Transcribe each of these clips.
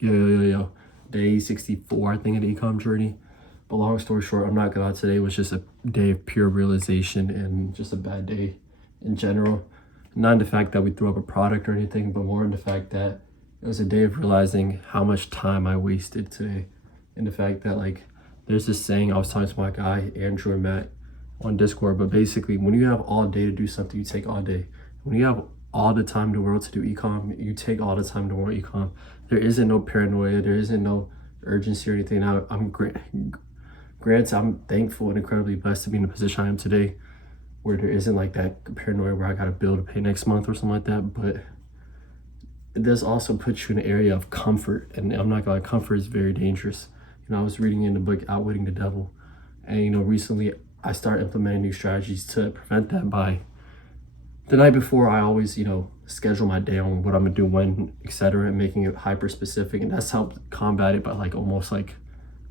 Yo. Day 64, I think, of the ecom journey. But long story short, I'm not gonna lie, today was just a day of pure realization and just a bad day in general. Not in the fact that we threw up a product or anything, but more in the fact that it was a day of realizing how much time I wasted today. And the fact that, like, there's this saying, I was talking to my guy, Andrew and Matt, on Discord, but basically, when you have all day to do something, you take all day. When you have all the time in the world to do ecom, you take all the time in the world ecom. There isn't no paranoia, there isn't no urgency or anything. Now, granted, I'm thankful and incredibly blessed to be in the position I am today, where there isn't like that paranoia where I got a bill to pay next month or something like that. But it does also put you in an area of comfort, and I'm not gonna lie, comfort is very dangerous. You know, I was reading in the book Outwitting the Devil, and you know, recently I started implementing new strategies to prevent that. By the night before, I always, you know, schedule my day on what I'm gonna do when, etc., and making it hyper specific, and that's helped combat it by like almost like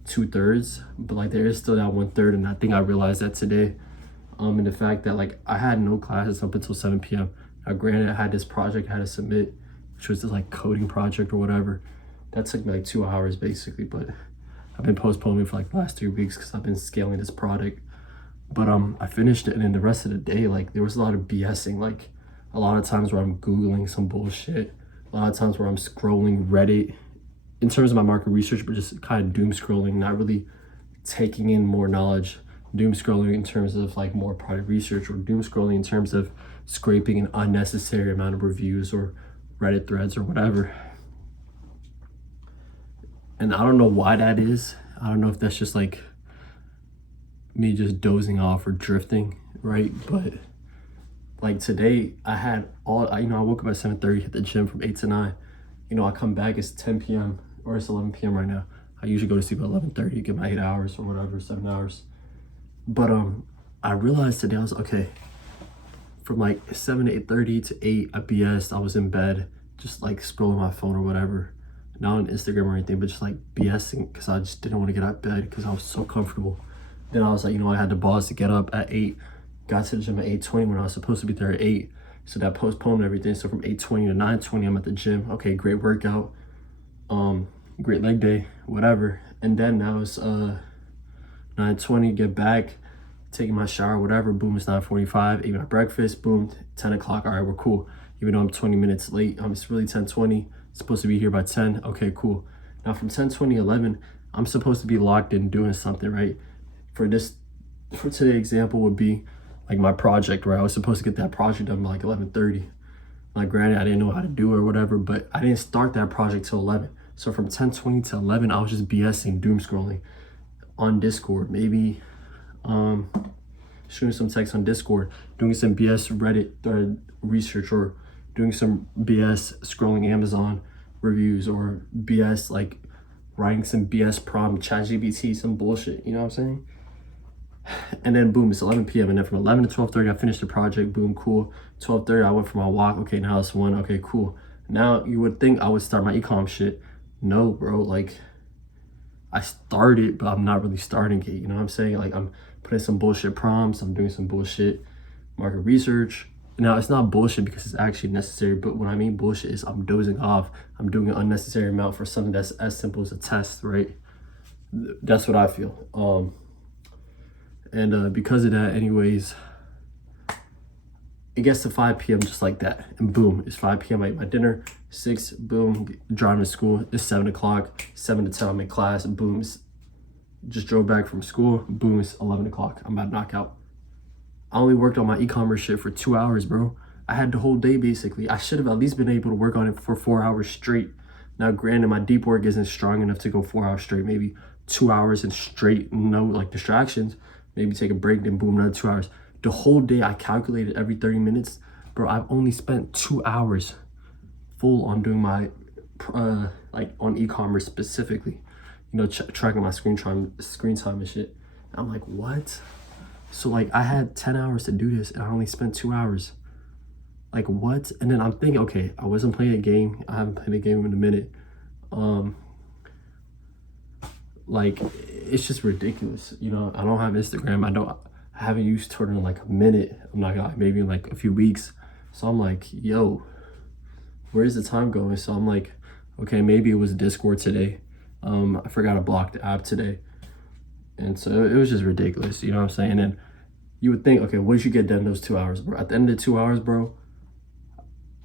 2/3. But like there is still that 1/3, and I think I realized that today. And the fact that like I had no classes up until 7 p.m. Now, granted, I had this project I had to submit, which was this like coding project or whatever. That took me like 2 hours basically, but I've been postponing for like the last 3 weeks because I've been scaling this product. But I finished it, and then the rest of the day, like there was a lot of BSing, like a lot of times where I'm Googling some bullshit, a lot of times where I'm scrolling Reddit in terms of my market research, but just kind of doom scrolling, not really taking in more knowledge. Doom scrolling in terms of like more product research, or doom scrolling in terms of scraping an unnecessary amount of reviews or Reddit threads or whatever. And I don't know why that is. I don't know if that's just like me just dozing off or drifting, right? But like today, I had all, you know, I woke up at 7:30, hit the gym from 8 to 9. You know, I come back, it's 10 p.m. or it's 11 p.m. right now. I usually go to sleep at 11:30, get my 8 hours or whatever, 7 hours. But I realized today, I was okay, from like 7 to 8:30 to 8, I BS'd. I was in bed, just like scrolling my phone or whatever. Not on Instagram or anything, but just like BSing because I just didn't want to get out of bed because I was so comfortable. Then I was like, you know, I had the balls to get up at 8, got to the gym at 8:20 when I was supposed to be there at 8. So that postponed everything. So from 8:20 to 9:20, I'm at the gym. Okay, great workout. Great leg day, whatever. And then now it's 9:20, get back, taking my shower, whatever. Boom, it's 9:45. Ate my breakfast. Boom, 10 o'clock. All right, we're cool. Even though I'm 20 minutes late, it's really 10:20. Supposed to be here by 10. Okay, cool. Now from 10:20, 11, I'm supposed to be locked in doing something, right? For today's example would be like my project, where I was supposed to get that project done by like 11:30. Like granted, I didn't know how to do it or whatever, but I didn't start that project till 11. So from 10:20 to 11, I was just BSing, doom scrolling on Discord, maybe shooting some text on Discord, doing some BS Reddit research, or doing some BS scrolling Amazon reviews, or BS like writing some BS prompt, ChatGPT, some bullshit, you know what I'm saying? And then boom, it's 11 p.m. And then from 11 to 12:30, I finished the project. Boom, cool. 12:30, I went for my walk. Okay, now it's 1. Okay, cool. Now you would think I would start my ecom shit. No, bro. Like I started, but I'm not really starting it. You know what I'm saying? Like I'm putting some bullshit prompts. I'm doing some bullshit market research. Now it's not bullshit because it's actually necessary. But when I mean bullshit is I'm dozing off. I'm doing an unnecessary amount for something that's as simple as a test, right? That's what I feel. And because of that, anyways, it gets to 5 p.m. just like that. And boom, it's 5 p.m. I eat my dinner. 6, boom, driving to school. It's 7 o'clock. 7 to 10, I'm in class. Boom, just drove back from school. Boom, it's 11 o'clock. I'm about to knock out. I only worked on my e-commerce shit for 2 hours, bro. I had the whole day, basically. I should have at least been able to work on it for 4 hours straight. Now, granted, my deep work isn't strong enough to go 4 hours straight. Maybe 2 hours and straight, no like distractions. Maybe take a break, then boom, another 2 hours. The whole day, I calculated every 30 minutes. Bro, I've only spent 2 hours full on doing my, like on e-commerce specifically. You know, tracking my screen time and shit. And I'm like, what? So like I had 10 hours to do this and I only spent 2 hours. Like what? And then I'm thinking, okay, I wasn't playing a game. I haven't played a game in a minute. Like it's just ridiculous. You know, I don't have Instagram. I haven't used Twitter in like a minute. I'm not gonna lie, maybe in like a few weeks. So I'm like, yo, where's the time going? So I'm like, Okay, maybe it was Discord today. I forgot to block the app today. And so it was just ridiculous, you know what I'm saying? And you would think, okay, what did you get done in those 2 hours, bro? At the end of the 2 hours, bro,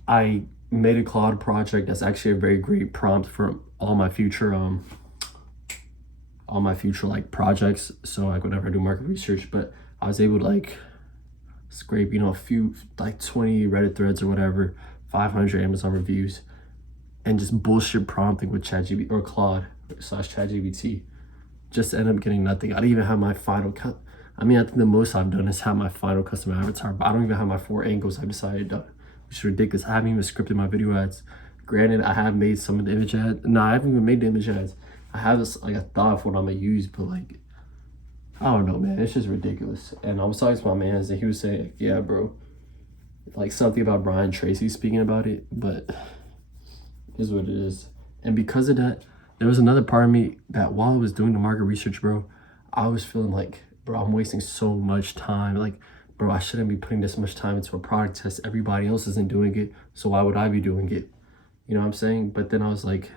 I made a Claude project that's actually a very great prompt for all my future like projects. So like whenever I do market research, but I was able to like scrape, you know, a few like 20 Reddit threads or whatever, 500 Amazon reviews, and just bullshit prompting with ChatGPT or Claude / ChatGPT, just to end up getting nothing. I didn't even have my final cut. I mean, I think the most I've done is have my final custom avatar, but I don't even have my 4 angles I've decided done, which is ridiculous. I haven't even scripted my video ads. Granted, I have made some of the image ads. No, I haven't even made the image ads. I have this like a thought of what I'm gonna use, but like, I don't know, man. It's just ridiculous. And I was talking to my man, and he was saying, yeah, bro, like something about Brian Tracy speaking about it, but is what it is. And because of that, there was another part of me that while I was doing the market research, bro, I was feeling like, bro, I'm wasting so much time. Like, bro, I shouldn't be putting this much time into a product test. Everybody else isn't doing it, so why would I be doing it? You know what I'm saying? But then I was like,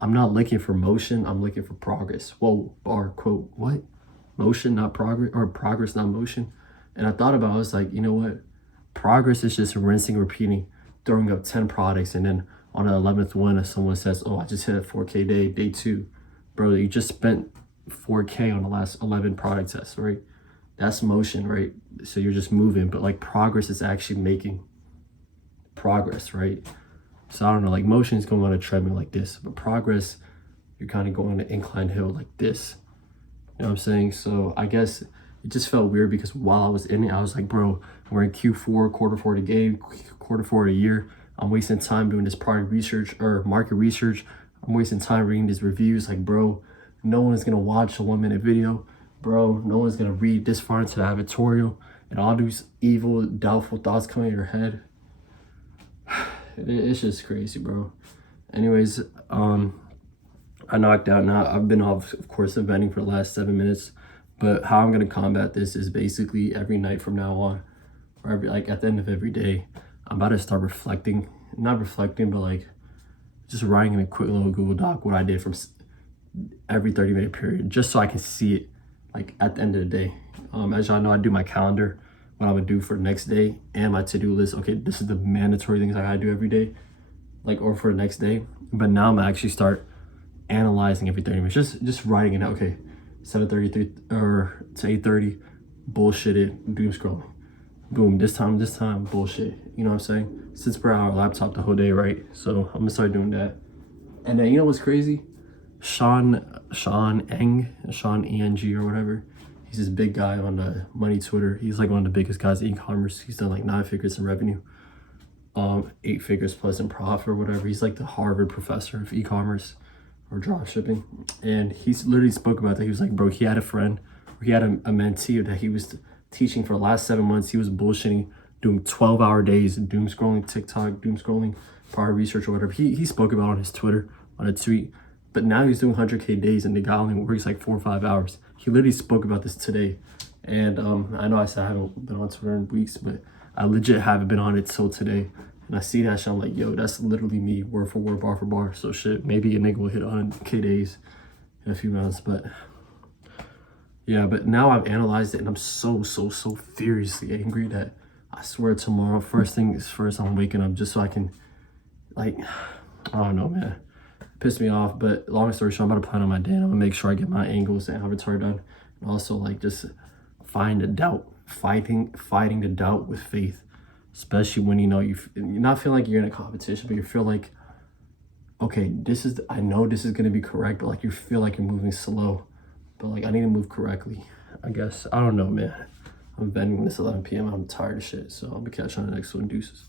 I'm not looking for motion, I'm looking for progress. Whoa, or quote, what? Motion, not progress, or progress, not motion. And I thought about it, I was like, you know what? Progress is just rinsing, repeating, throwing up 10 products, and then on the 11th one, if someone says, oh, I just hit a 4K day 2. Bro, you just spent 4K on the last 11 product tests, right? That's motion, right? So you're just moving, but like progress is actually making progress, right? So I don't know, like motion is going on a treadmill like this, but progress, you're kind of going on an inclined hill like this. You know what I'm saying? So I guess it just felt weird because while I was in it, I was like, bro, we're in Q4, quarter 4 of the game, quarter 4 of the year. I'm wasting time doing this product research or market research. I'm wasting time reading these reviews. Like, bro, no one's gonna watch a 1-minute video. Bro, no one's gonna read this far into the advertorial, and all these evil, doubtful thoughts come in your head. It's just crazy, bro. Anyways, I knocked out now. I've been off, of course, of venting for the last 7 minutes. But how I'm gonna combat this is basically every night from now on, or every, like at the end of every day, I'm about to start reflecting. Not reflecting, but like just writing in a quick little Google Doc what I did from every 30-minute period, just so I can see it like at the end of the day. As y'all know, I do my calendar, what I'm gonna do for the next day, and my to-do list. Okay, this is the mandatory things I gotta do every day, like, or for the next day. But now I'm gonna actually start analyzing every 30 minutes, just writing it out. Okay, 7:33 or to 8:30, bullshit it, doom scrolling. Boom, this time, bullshit. You know what I'm saying? Sits per hour, laptop the whole day, right? So I'm gonna start doing that. And then you know what's crazy? Sean ENG or whatever. He's this big guy on the money Twitter. He's like one of the biggest guys in e-commerce. He's done like 9 figures in revenue, 8 figures plus in profit or whatever. He's like the Harvard professor of e-commerce or dropshipping. And he's literally spoke about that. He was like, bro, he had a friend, or he had a mentee that he was teaching for the last 7 months. He was bullshitting, doing 12-hour days, doom scrolling TikTok, doom scrolling prior research or whatever. He spoke about on his Twitter, on a tweet. But now he's doing 100K days, and the guy only works like 4 or 5 hours. He literally spoke about this today. And I know I said I haven't been on Twitter in weeks, but I legit haven't been on it till today. And I see that shit, I'm like, yo, that's literally me, word for word, bar for bar. So shit, maybe a nigga will hit 100K days in a few months. But yeah, but now I've analyzed it, and I'm so furiously angry that I swear tomorrow, first thing is first, I'm waking up just so I can, like, I don't know, man. Pissed me off, but long story short, I'm about to plan on my day, and I'm gonna make sure I get my angles and avatar done, and also like just find the doubt, fighting the doubt with faith, especially when you know you're not feeling like you're in a competition, but you feel like, okay, I know this is gonna be correct, but like you feel like you're moving slow, but like I need to move correctly. I guess I don't know, man. I'm venting when it's 11 p.m. I'm tired of shit, so I'll be catching on the next one. Deuces.